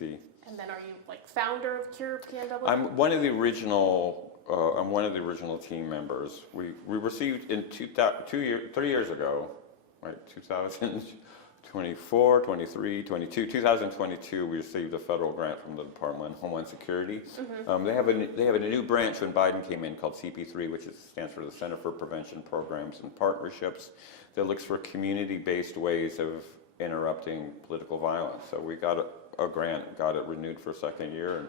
And then are you like founder of Cure PNW? I'm one of the original. I'm one of the original team members. We received in 3 years ago, right? 2024, 23, 22, 2022. We received a federal grant from the Department of Homeland Security. Mm-hmm. They have a new branch when Biden came in called CP3, which stands for the Center for Prevention Programs and Partnerships, that looks for community-based ways of interrupting political violence. So we got a grant, got it renewed for a second year, and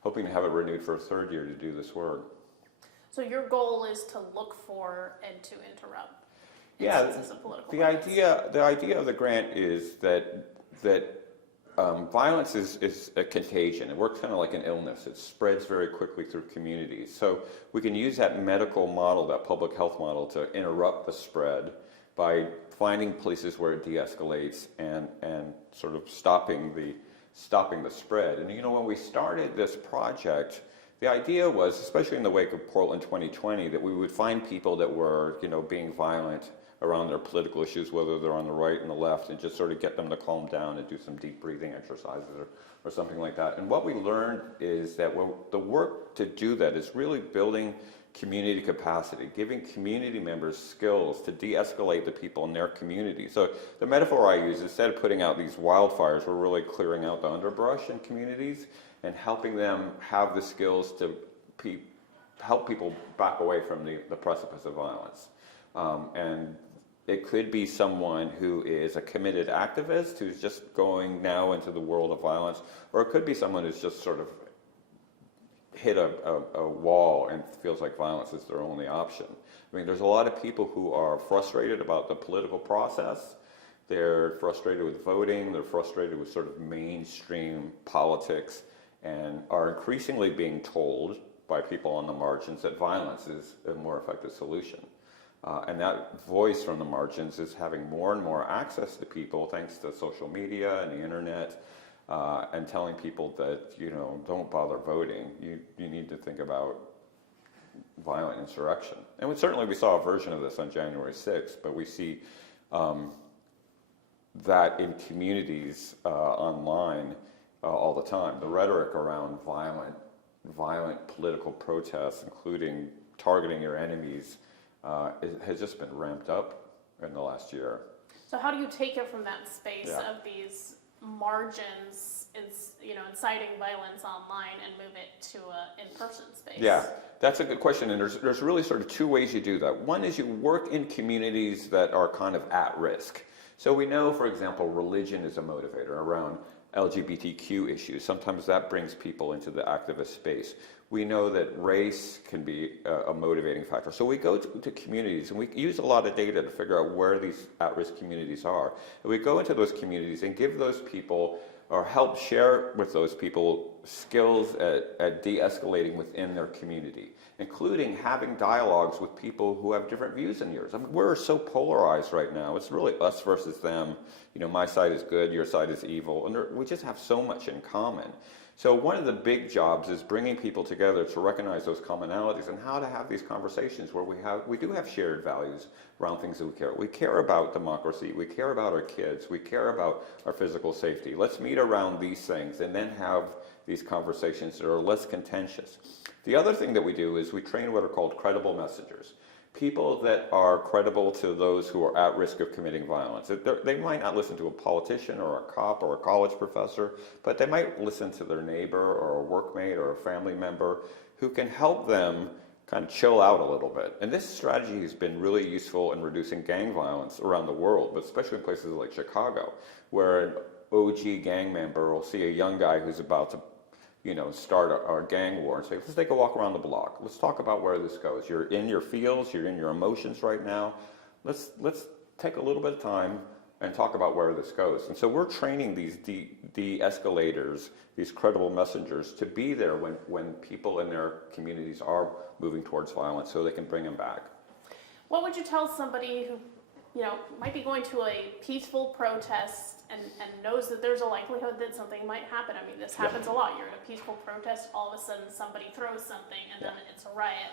hoping to have it renewed for a third year to do this work. So your goal is to look for and to interrupt instances of political violence. The idea of the grant is that violence is a contagion. It works kind of like an illness. It spreads very quickly through communities. So we can use that medical model, that public health model, to interrupt the spread by finding places where it de-escalates and sort of stopping the spread. And when we started this project, the idea was, especially in the wake of Portland 2020, that we would find people that were, being violent around their political issues, whether they're on the right and the left, and just sort of get them to calm down and do some deep breathing exercises or something like that. And what we learned is that the work to do that is really building community capacity, giving community members skills to de-escalate the people in their community. So the metaphor I use, instead of putting out these wildfires, we're really clearing out the underbrush in communities and helping them have the skills to help people back away from the precipice of violence. And it could be someone who is a committed activist who's just going now into the world of violence, or it could be someone who's just sort of hit a wall and feels like violence is their only option. I mean, there's a lot of people who are frustrated about the political process. They're frustrated with voting. They're frustrated with sort of mainstream politics, and are increasingly being told by people on the margins that violence is a more effective solution. And that voice from the margins is having more and more access to people thanks to social media and the internet, and telling people that, don't bother voting. You need to think about violent insurrection. And we saw a version of this on January 6th, but we see that in communities online all the time. The rhetoric around violent political protests, including targeting your enemies, has just been ramped up in the last year. So how do you take it from that space of these margins, inciting violence online, and move it to an in-person space? Yeah, that's a good question, and there's really sort of two ways you do that. One is you work in communities that are kind of at risk. So we know, for example, religion is a motivator around LGBTQ issues. Sometimes that brings people into the activist space. We know that race can be a motivating factor. So we go to communities, and we use a lot of data to figure out where these at-risk communities are. And we go into those communities and give those people, or help share with those people, skills at de-escalating within their community, including having dialogues with people who have different views than yours. I mean, we're so polarized right now. It's really us versus them. My side is good, your side is evil, and we just have so much in common. So one of the big jobs is bringing people together to recognize those commonalities and how to have these conversations where we do have shared values around things that we care. We care about democracy. We care about our kids. We care about our physical safety. Let's meet around these things and then have these conversations that are less contentious. The other thing that we do is we train what are called credible messengers. People that are credible to those who are at risk of committing violence. They might not listen to a politician or a cop or a college professor, but they might listen to their neighbor or a workmate or a family member who can help them kind of chill out a little bit. And this strategy has been really useful in reducing gang violence around the world, but especially in places like Chicago, where an OG gang member will see a young guy who's about to start our gang war and say, let's take a walk around the block. Let's talk about where this goes. You're in your feels, you're in your emotions right now. Let's take a little bit of time and talk about where this goes. And so we're training these de-escalators, these credible messengers, to be there when people in their communities are moving towards violence so they can bring them back. What would you tell somebody who might be going to a peaceful protest and knows that there's a likelihood that something might happen? I mean, this happens a lot. You're at a peaceful protest, all of a sudden somebody throws something, and then it's a riot.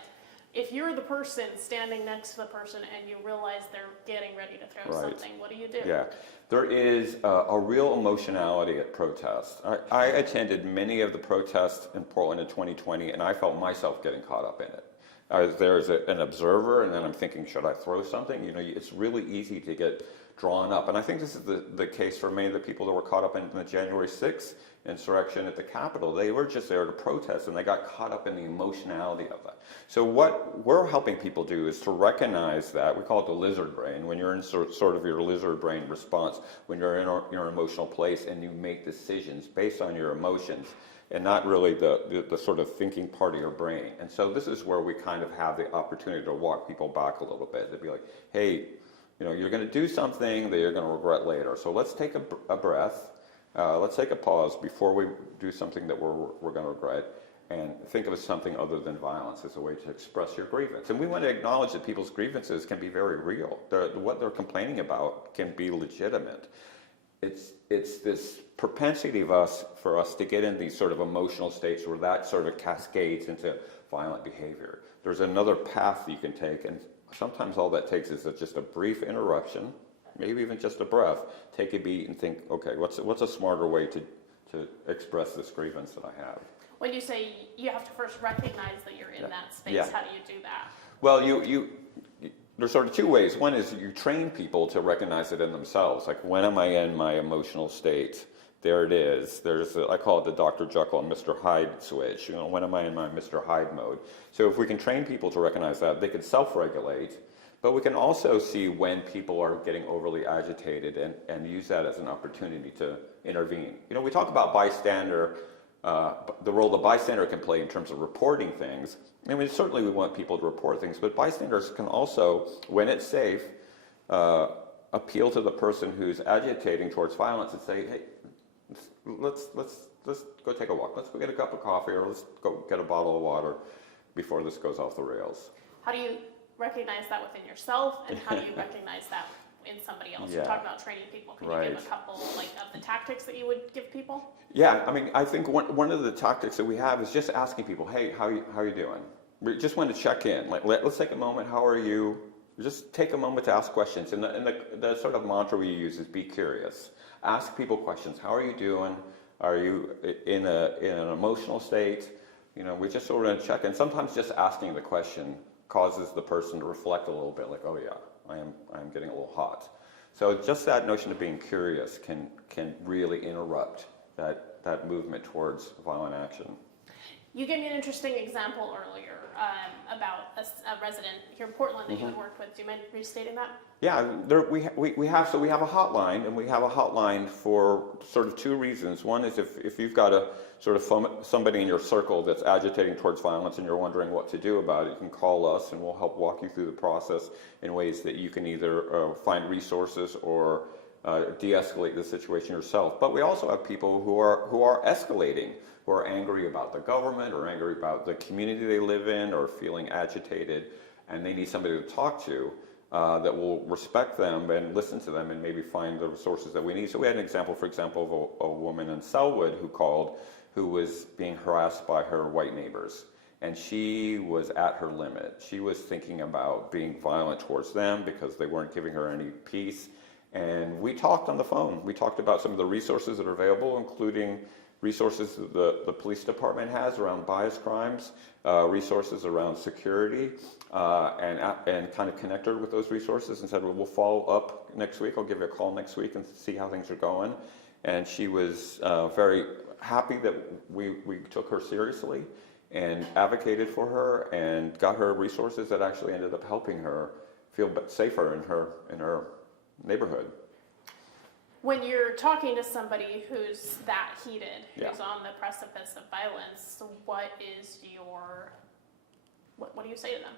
if you're the person standing next to the person and you realize they're getting ready to throw something, what do you do? Yeah, there is a real emotionality at protests. I attended many of the protests in Portland in 2020, and I felt myself getting caught up in it. I was there as an observer, and then I'm thinking, should I throw something? You know, it's really easy to get drawn up. And I think this is the case for many of the people that were caught up in the January 6th insurrection at the Capitol. They were just there to protest, and they got caught up in the emotionality of that. So what we're helping people do is to recognize that. We call it the lizard brain. When you're in sort of your lizard brain response, when you're in your emotional place and you make decisions based on your emotions, and not really the sort of thinking part of your brain. And so this is where we kind of have the opportunity to walk people back a little bit, to be like, hey, you know, you're going to do something that you're going to regret later. So let's take a breath. Let's take a pause before we do something that we're going to regret, and think of it as something other than violence as a way to express your grievance. And we want to acknowledge that people's grievances can be very real. What they're complaining about can be legitimate. It's this propensity for us to get in these sort of emotional states where that sort of cascades into violent behavior. There's another path you can take, and sometimes all that takes is just a brief interruption, maybe even just a breath. Take a beat and think, okay, what's a smarter way to express this grievance that I have? When you say you have to first recognize that you're in that space, how do you do that? Well, there's sort of two ways. One is you train people to recognize it in themselves. Like, when am I in my emotional state? There it is. I call it the Dr. Jekyll and Mr. Hyde switch. You know, when am I in my Mr. Hyde mode? So if we can train people to recognize that, they can self-regulate. But we can also see when people are getting overly agitated and use that as an opportunity to intervene. You know, we talk about bystander, the role the bystander can play in terms of reporting things. I mean, certainly we want people to report things, but bystanders can also, when it's safe, appeal to the person who's agitating towards violence and say, hey, let's go take a walk. Let's go get a cup of coffee, or let's go get a bottle of water before this goes off the rails. How do you recognize that within yourself, and how do you recognize that in somebody else? Yeah. You're talking about training people. Can you give a couple of the tactics that you would give people? Yeah, I mean, I think one of the tactics that we have is just asking people, hey, how are you doing? We just want to check in. Like, let's take a moment. How are you? Just take a moment to ask questions. And the sort of mantra we use is be curious. Ask people questions. How are you doing? Are you in an emotional state? You know, we just sort of check in. Sometimes just asking the question causes the person to reflect a little bit, like, oh yeah, I am getting a little hot. So just that notion of being curious can really interrupt that movement towards violent action. You gave me an interesting example earlier about a resident here in Portland that you had worked with. Do you mind restating that? Yeah, we have a hotline, and we have a hotline for sort of two reasons. One is if you've got a sort of somebody in your circle that's agitating towards violence and you're wondering what to do about it, you can call us and we'll help walk you through the process in ways that you can either find resources or de-escalate the situation yourself. But we also have people who are escalating, who are angry about the government or angry about the community they live in or feeling agitated, and they need somebody to talk to that will respect them and listen to them and maybe find the resources that we need. So we had an example, for example, of a woman in Selwood who called, who was being harassed by her white neighbors. And she was at her limit. She was thinking about being violent towards them because they weren't giving her any peace. And we talked on the phone. We talked about some of the resources that are available, including resources that the police department has around bias crimes, resources around security, and kind of connected her with those resources and said, well, we'll follow up next week. I'll give you a call next week and see how things are going. And she was very happy that we took her seriously and advocated for her and got her resources that actually ended up helping her feel safer in her neighborhood. When you're talking to somebody who's that heated, who's on the precipice of violence, what do you say to them?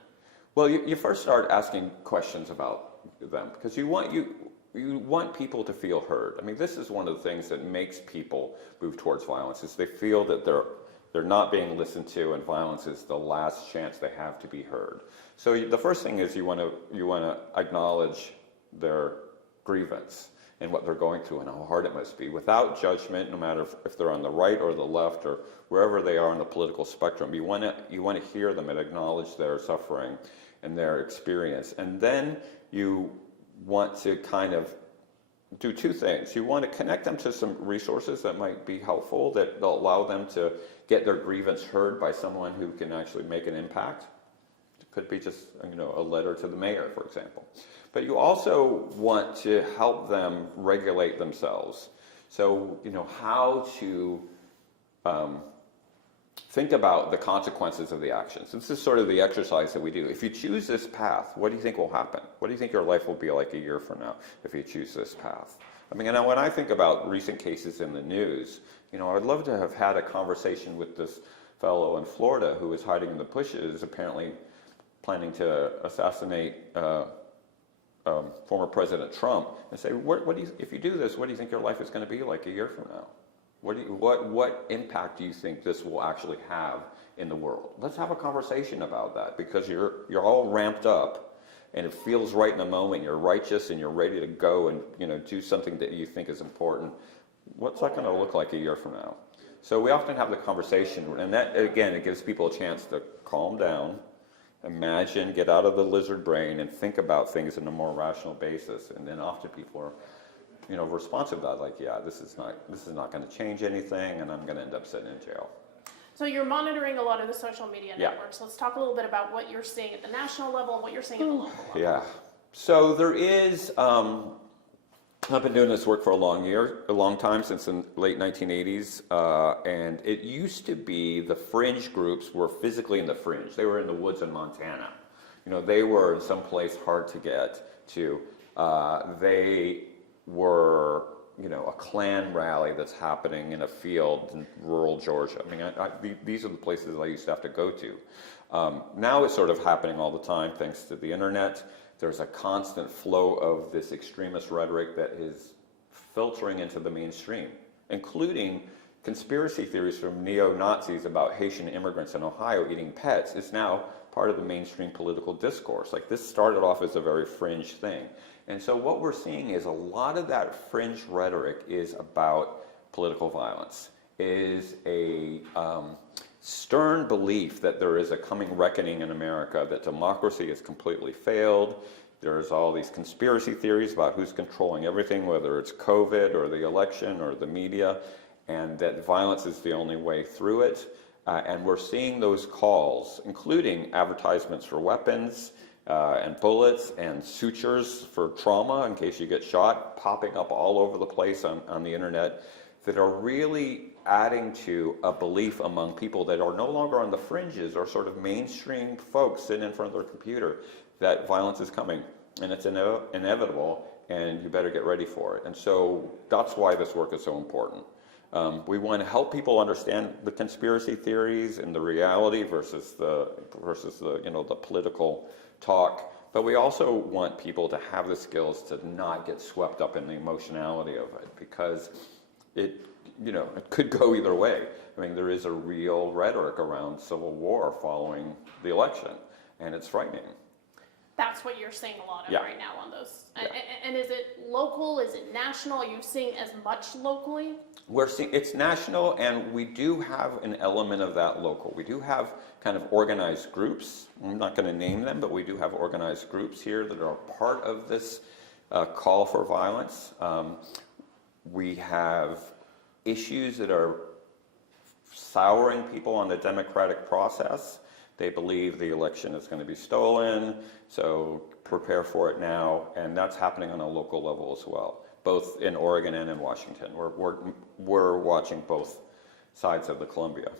Well, you first start asking questions about them because you want people to feel heard. I mean, this is one of the things that makes people move towards violence, is they feel that they're not being listened to, and violence is the last chance they have to be heard. So the first thing is you want to acknowledge their grievance. and what they're going through and how hard it must be, without judgment, no matter if they're on the right or the left or wherever they are on the political spectrum. You want to hear them and acknowledge their suffering and their experience. And then you want to kind of do two things. You want to connect them to some resources that might be helpful, that will allow them to get their grievance heard by someone who can actually make an impact. It could be just, a letter to the mayor, for example. But you also want to help them regulate themselves. So, how to think about the consequences of the actions. This is sort of the exercise that we do. If you choose this path, what do you think will happen? What do you think your life will be like a year from now if you choose this path? I mean, and when I think about recent cases in the news, I'd love to have had a conversation with this fellow in Florida who was hiding in the bushes, apparently planning to assassinate former President Trump, and say, if you do this, what do you think your life is going to be like a year from now? What impact do you think this will actually have in the world? Let's have a conversation about that, because you're all ramped up, and it feels right in the moment. You're righteous, and you're ready to go and do something that you think is important. What's that going to look like a year from now? So we often have the conversation, and that again, it gives people a chance to calm down, imagine, get out of the lizard brain, and think about things in a more rational basis. And then often people are responsive to that, like, yeah, this is not going to change anything, and I'm going to end up sitting in jail. So you're monitoring a lot of the social media networks. Let's talk a little bit about what you're seeing at the national level and what you're seeing at the local level. Yeah. So there is, I've been doing this work for a long time, since the late 1980s, and it used to be the fringe groups were physically in the fringe. They were in the woods in Montana. They were in some place hard to get to. They were, a Klan rally that's happening in a field in rural Georgia. I mean, these are the places I used to have to go to. Now it's sort of happening all the time thanks to the internet. There's a constant flow of this extremist rhetoric that is filtering into the mainstream, including conspiracy theories from neo-Nazis about Haitian immigrants in Ohio eating pets. Is now part of the mainstream political discourse. Like, this started off as a very fringe thing. And so what we're seeing is a lot of that fringe rhetoric is about political violence, is a stern belief that there is a coming reckoning in America, that democracy has completely failed. There's all these conspiracy theories about who's controlling everything, whether it's COVID or the election or the media, and that violence is the only way through it. And we're seeing those calls, including advertisements for weapons, and bullets and sutures for trauma in case you get shot, popping up all over the place on the internet, that are really adding to a belief among people that are no longer on the fringes or sort of mainstream folks sitting in front of their computer, that violence is coming and it's inevitable, and you better get ready for it. And so that's why this work is so important. We want to help people understand the conspiracy theories and the reality versus the political talk, but we also want people to have the skills to not get swept up in the emotionality of it, because it could go either way. I mean, there is a real rhetoric around civil war following the election, and it's frightening. That's what you're seeing a lot of right now on those. Yeah. And is it local? Is it national? Are you seeing as much locally? We're seeing it's national, and we do have an element of that local. We do have kind of organized groups. I'm not going to name them, but we do have organized groups here that are part of this call for violence. We have issues that are souring people on the democratic process. They believe the election is going to be stolen, so prepare for it now, and that's happening on a local level as well, both in Oregon and in Washington. We're watching both sides of the Columbia.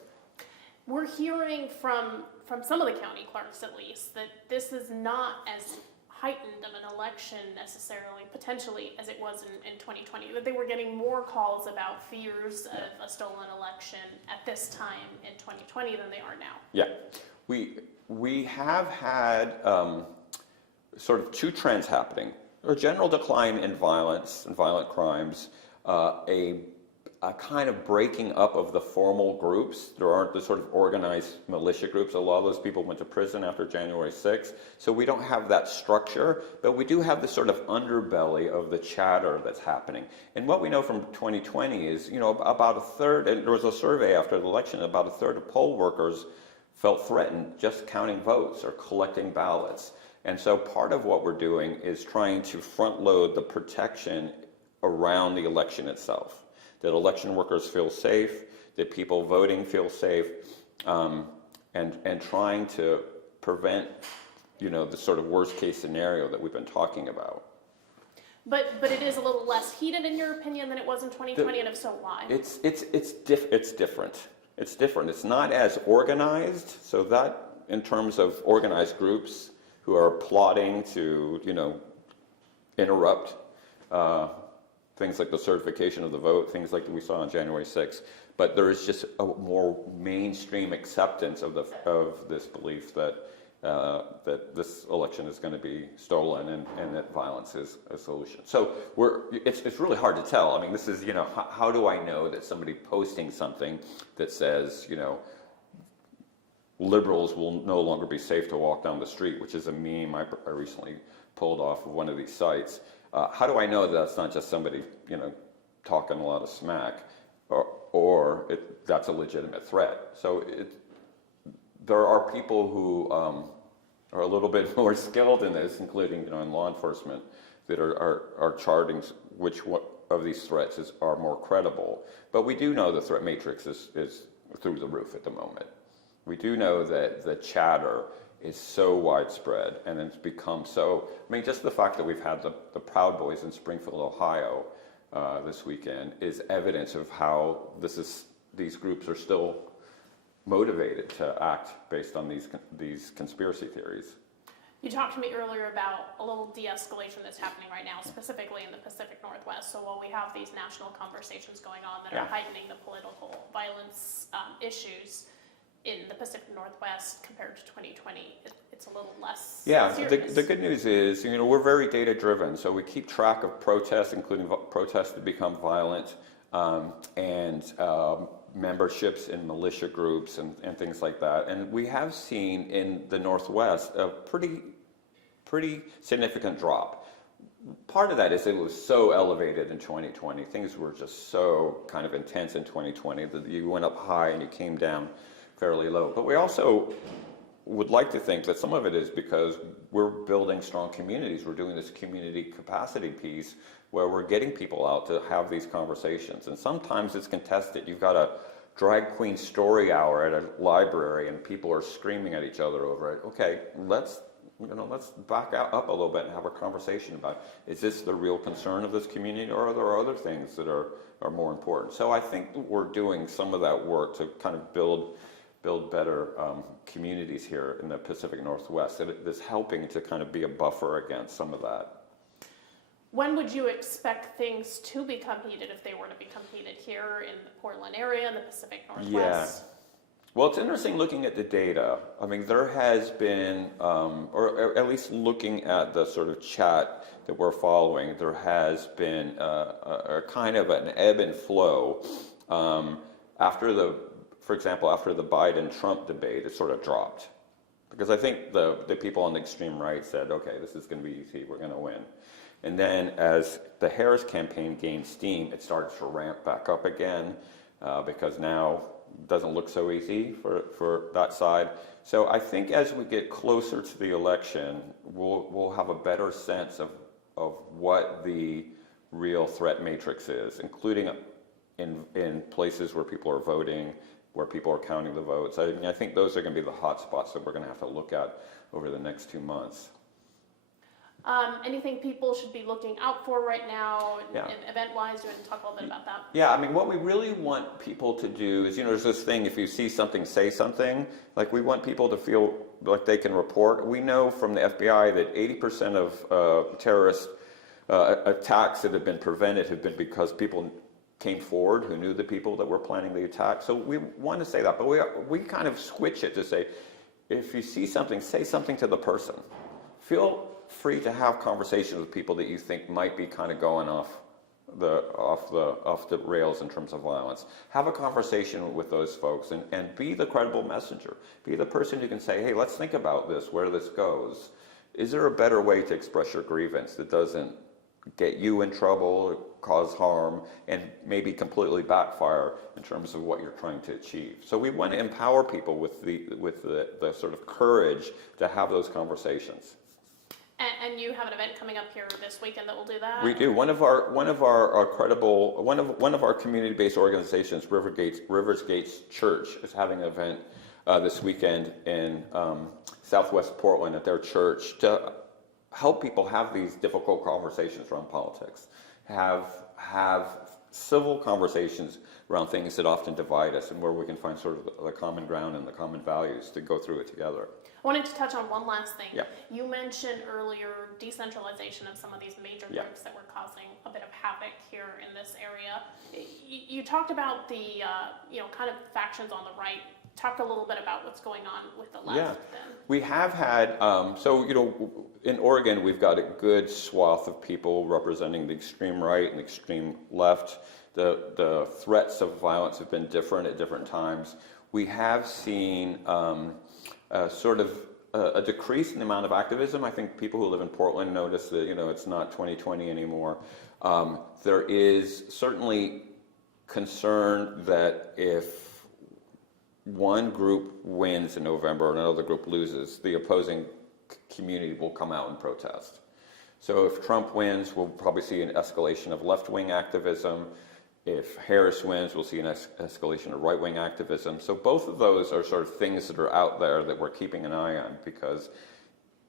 We're hearing from some of the county clerks, at least, that this is not as heightened of an election necessarily, potentially, as it was in 2020, that they were getting more calls about fears of a stolen election at this time in 2020 than they are now. Yeah. We have had sort of two trends happening. A general decline in violence and violent crimes, a a kind of breaking up of the formal groups. There aren't the sort of organized militia groups. A lot of those people went to prison after January 6th. So we don't have that structure, but we do have the sort of underbelly of the chatter that's happening. And what we know from 2020 is, about a third, and there was a survey after the election, about a third of poll workers felt threatened just counting votes or collecting ballots. And so part of what we're doing is trying to front load the protection around the election itself, that election workers feel safe, that people voting feel safe, and trying to prevent, the sort of worst case scenario that we've been talking about. But it is a little less heated in your opinion than it was in 2020, and if so, why? It's different. It's different. It's not as organized, so that in terms of organized groups who are plotting to, interrupt things like the certification of the vote, things like we saw on January 6th. But there is just a more mainstream acceptance of this belief that this election is going to be stolen and that violence is a solution. So it's really hard to tell. I mean, this is, how do I know that somebody posting something that says, liberals will no longer be safe to walk down the street, which is a meme I recently pulled off of one of these sites. How do I know that that's not just somebody, talking a lot of smack, or that's a legitimate threat? So there are people who are a little bit more skilled in this, including in law enforcement, that are charting which one of these threats are more credible. But we do know the threat matrix is through the roof at the moment. We do know that the chatter is so widespread, and it's become so. I mean, just the fact that we've had the Proud Boys in Springfield, Ohio, this weekend is evidence of how these groups are still motivated to act based on these conspiracy theories. You talked to me earlier about a little de-escalation that's happening right now, specifically in the Pacific Northwest. So while we have these national conversations going on that are heightening the political violence issues in the Pacific Northwest compared to 2020, it's a little less serious. The good news is, we're very data driven, so we keep track of protests, including protests that become violent, and memberships in militia groups and things like that. And we have seen in the Northwest a pretty significant drop. Part of that is it was so elevated in 2020. Things were just so kind of intense in 2020 that you went up high and you came down fairly low. But we also would like to think that some of it is because we're building strong communities. We're doing this community capacity piece where we're getting people out to have these conversations. And sometimes it's contested. You've got a drag queen story hour at a library and people are screaming at each other over it. Okay, let's back up a little bit and have a conversation about, is this the real concern of this community, or are there other things that are more important? So I think we're doing some of that work to kind of build better communities here in the Pacific Northwest. It is helping to kind of be a buffer against some of that. When would you expect things to become heated if they were to become heated here in the Portland area, in the Pacific Northwest? Yeah. Well, it's interesting looking at the data. I mean, there has been, or at least looking at the sort of chat that we're following, there has been a kind of an ebb and flow. For example, after the Biden-Trump debate, it sort of dropped. Because I think the people on the extreme right said, okay, this is going to be easy, we're going to win. And then as the Harris campaign gained steam, it started to ramp back up again, because now it doesn't look so easy for that side. So I think as we get closer to the election, we'll have a better sense of what the real threat matrix is, including in places where people are voting, where people are counting the votes. I think those are going to be the hot spots that we're going to have to look at over the next 2 months. Anything people should be looking out for right now, event-wise? Do you want to talk a little bit about that? Yeah, I mean, what we really want people to do is, there's this thing, if you see something, say something. Like, we want people to feel like they can report. We know from the FBI that 80% of terrorist attacks that have been prevented have been because people came forward who knew the people that were planning the attack. So we want to say that, but we kind of switch it to say, if you see something, say something to the person. Feel free to have conversations with people that you think might be kind of going off off the rails in terms of violence. Have a conversation with those folks and be the credible messenger. Be the person who can say, hey, let's think about this, where this goes. Is there a better way to express your grievance that doesn't get you in trouble, cause harm, and maybe completely backfire in terms of what you're trying to achieve? So we want to empower people with the sort of courage to have those conversations. And you have an event coming up here this weekend that will do that? We do. One of our community-based organizations, Rivers Gates Church, is having an event this weekend in Southwest Portland at their church to help people have these difficult conversations around politics, have civil conversations around things that often divide us, and where we can find sort of the common ground and the common values to go through it together. I wanted to touch on one last thing. Yeah. You mentioned earlier decentralization of some of these major groups that were causing a bit of havoc here in this area. You talked about the kind of factions on the right. Talk a little bit about what's going on with the left then. We have had, in Oregon, we've got a good swath of people representing the extreme right and extreme left. The threats of violence have been different at different times. We have seen sort of a decrease in the amount of activism. I think people who live in Portland notice that, it's not 2020 anymore. There is certainly concern that if one group wins in November and another group loses, the opposing community will come out and protest. So if Trump wins, we'll probably see an escalation of left-wing activism. If Harris wins, we'll see an escalation of right-wing activism. So both of those are sort of things that are out there that we're keeping an eye on, because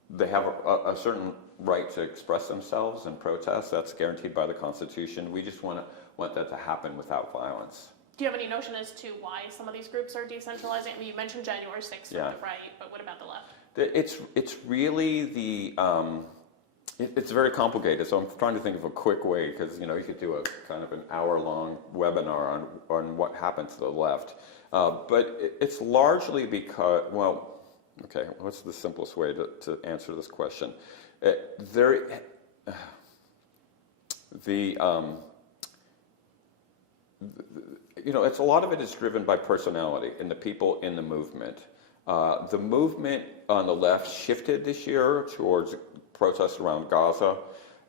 they have a certain right to express themselves and protest. That's guaranteed by the Constitution. We just want that to happen without violence. Do you have any notion as to why some of these groups are decentralizing? I mean, you mentioned January 6th from the right, but what about the left? It's really it's very complicated, so I'm trying to think of a quick way, because you could do a kind of an hour-long webinar on what happened to the left. But it's largely because, what's the simplest way to answer this question? It's a lot of it is driven by personality and the people in the movement. The movement on the left shifted this year towards protests around Gaza,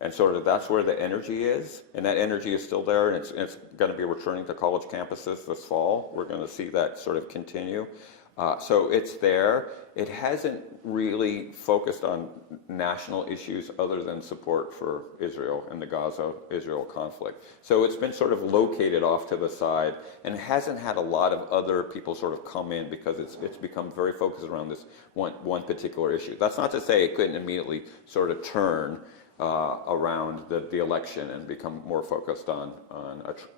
and sort of that's where the energy is, and that energy is still there, and it's going to be returning to college campuses this fall. We're going to see that sort of continue. So it's there. It hasn't really focused on national issues other than support for Israel and the Gaza-Israel conflict. So it's been sort of located off to the side, and it hasn't had a lot of other people sort of come in, because it's become very focused around this one particular issue. That's not to say it couldn't immediately sort of turn around the election and become more focused on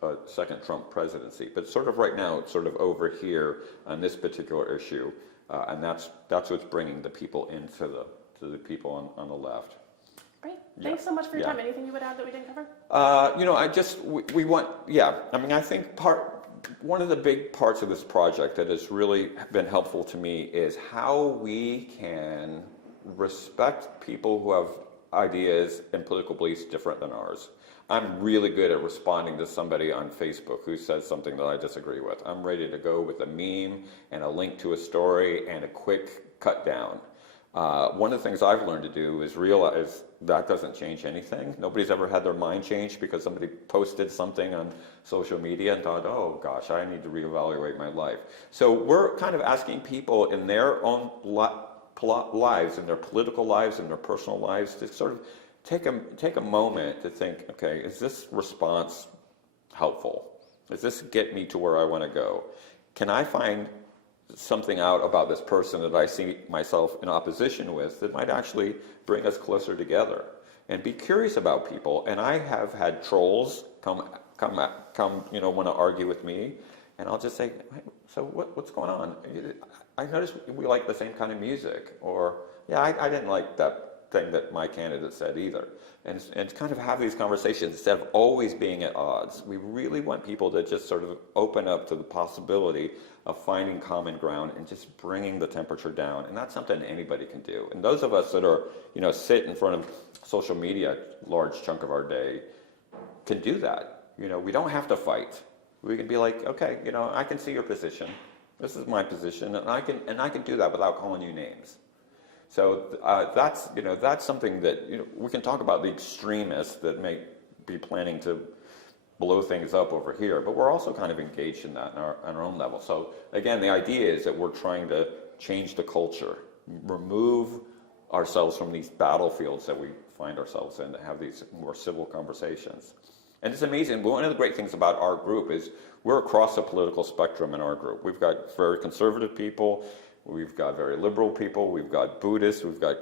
a second Trump presidency. But sort of right now, it's sort of over here on this particular issue, and that's what's bringing the people into the people on the left. Great. Thanks so much for your time. Anything you would add that we didn't cover? I think one of the big parts of this project that has really been helpful to me is how we can respect people who have ideas and political beliefs different than ours. I'm really good at responding to somebody on Facebook who says something that I disagree with. I'm ready to go with a meme and a link to a story and a quick cut down. One of the things I've learned to do is realize that doesn't change anything. Nobody's ever had their mind changed because somebody posted something on social media and thought, oh gosh, I need to reevaluate my life. So we're kind of asking people in their own lives, in their political lives, in their personal lives, to sort of take a moment to think, okay, is this response helpful? Does this get me to where I want to go? Can I find something out about this person that I see myself in opposition with that might actually bring us closer together? And be curious about people. And I have had trolls come want to argue with me, and I'll just say, hey, so what's going on? I noticed we like the same kind of music, or I didn't like that thing that my candidate said either. And kind of have these conversations instead of always being at odds. We really want people to just sort of open up to the possibility of finding common ground and just bringing the temperature down. And that's something anybody can do. And those of us that are, sit in front of social media a large chunk of our day can do that. You know, we don't have to fight. We can be like, okay, you know, I can see your position. This is my position, and I can do that without calling you names. So that's something that, you know, we can talk about the extremists that may be planning to blow things up over here, but we're also kind of engaged in that on our own level. So again, the idea is that we're trying to change the culture, remove ourselves from these battlefields that we find ourselves in, to have these more civil conversations. And it's amazing. One of the great things about our group is we're across the political spectrum in our group. We've got very conservative people, we've got very liberal people, we've got Buddhists, we've got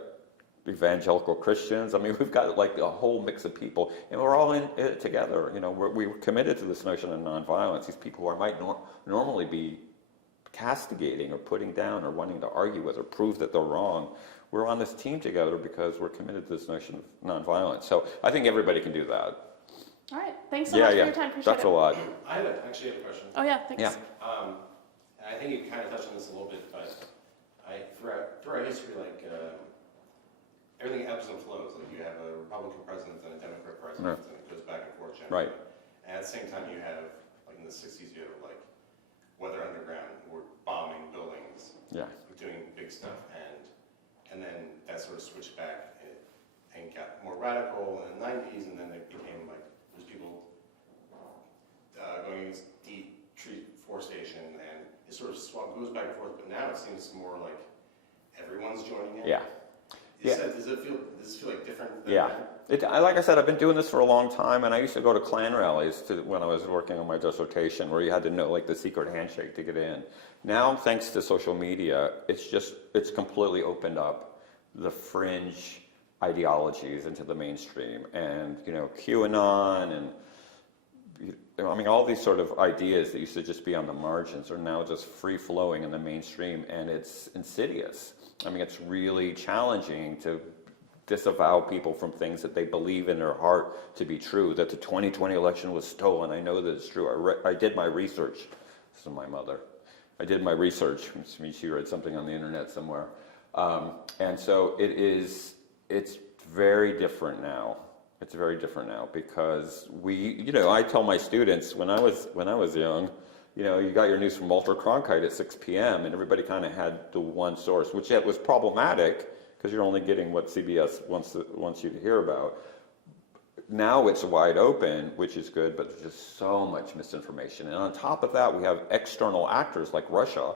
evangelical Christians. I mean, we've got like a whole mix of people, and we're all in it together. You know, we're committed to this notion of nonviolence. These people who I might normally be castigating or putting down or wanting to argue with or prove that they're wrong, we're on this team together because we're committed to this notion of nonviolence. So I think everybody can do that. All right. Thanks so much for your time. Appreciate That's it. a lot. I actually have a question. Oh, yeah. Thanks. Yeah. I think you kind of touched on this a little bit, but throughout history, like everything ebbs and flows. Like you have a Republican president and a Democrat president, and it goes back and forth generally. Right. And at the same time, you have, like in the 60s, you have like Weather Underground, who were bombing buildings, doing big stuff, and then that sort of switched back and got more radical in the 90s, and then it became like there's people going against deep tree forestation, and it sort of goes back and forth. But now it seems more like everyone's joining in. Yeah. Does it feel like different? Than Like I said, I've been doing this for a long time, and I used to go to Klan rallies when I was working on my dissertation, where you had to know like the secret handshake to get in. Now, thanks to social media, it's completely opened up the fringe ideologies into the mainstream, and you know, QAnon and I mean, all these sort of ideas that used to just be on the margins are now just free flowing in the mainstream, and it's insidious. I mean, it's really challenging to disavow people from things that they believe in their heart to be true, that the 2020 election was stolen. I know that it's true. I did my research. This is my mother. I did my research, which means she read something on the internet somewhere. And so it's very different now. It's very different now because I tell my students when I was young, you know, you got your news from Walter Cronkite at 6 p.m. and everybody kind of had the one source, which yet was problematic because you're only getting what CBS wants you to hear about. Now it's wide open, which is good, but there's just so much misinformation. And on top of that, we have external actors like Russia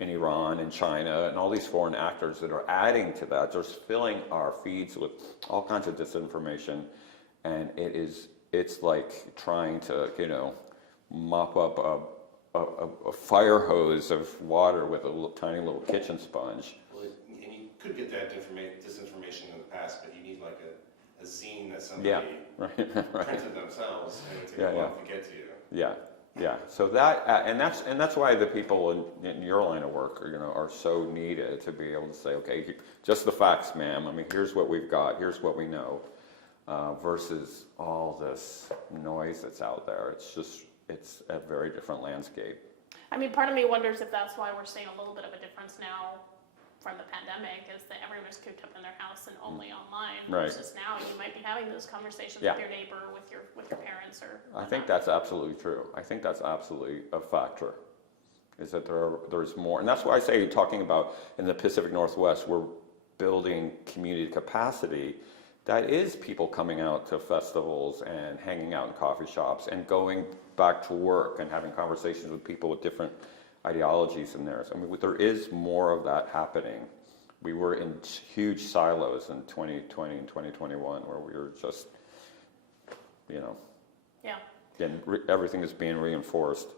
and Iran and China and all these foreign actors that are adding to that. They're filling our feeds with all kinds of disinformation, and it's like trying to, you know, mop up a fire hose of water with a tiny little kitchen sponge. Well, and you could get that disinformation in the past, but you need like a zine that somebody printed themselves, and it would take a while to get to you. Yeah. So that's why the people in your line of work are so needed to be able to say, okay, just the facts, ma'am. I mean, here's what we've got. Here's what we know, versus all this noise that's out there. It's a very different landscape. I mean, part of me wonders if that's why we're seeing a little bit of a difference now from the pandemic, is that everyone was cooped up in their house and only online, versus now you might be having those conversations with your neighbor, with your parents, or whatnot. I think that's absolutely true. I think that's absolutely a factor, is that there's more. And that's why I say, talking about in the Pacific Northwest, we're building community capacity. That is people coming out to festivals and hanging out in coffee shops and going back to work and having conversations with people with different ideologies in theirs. I mean, there is more of that happening. We were in huge silos in 2020 and 2021 where we were just, you know, and everything is being reinforced.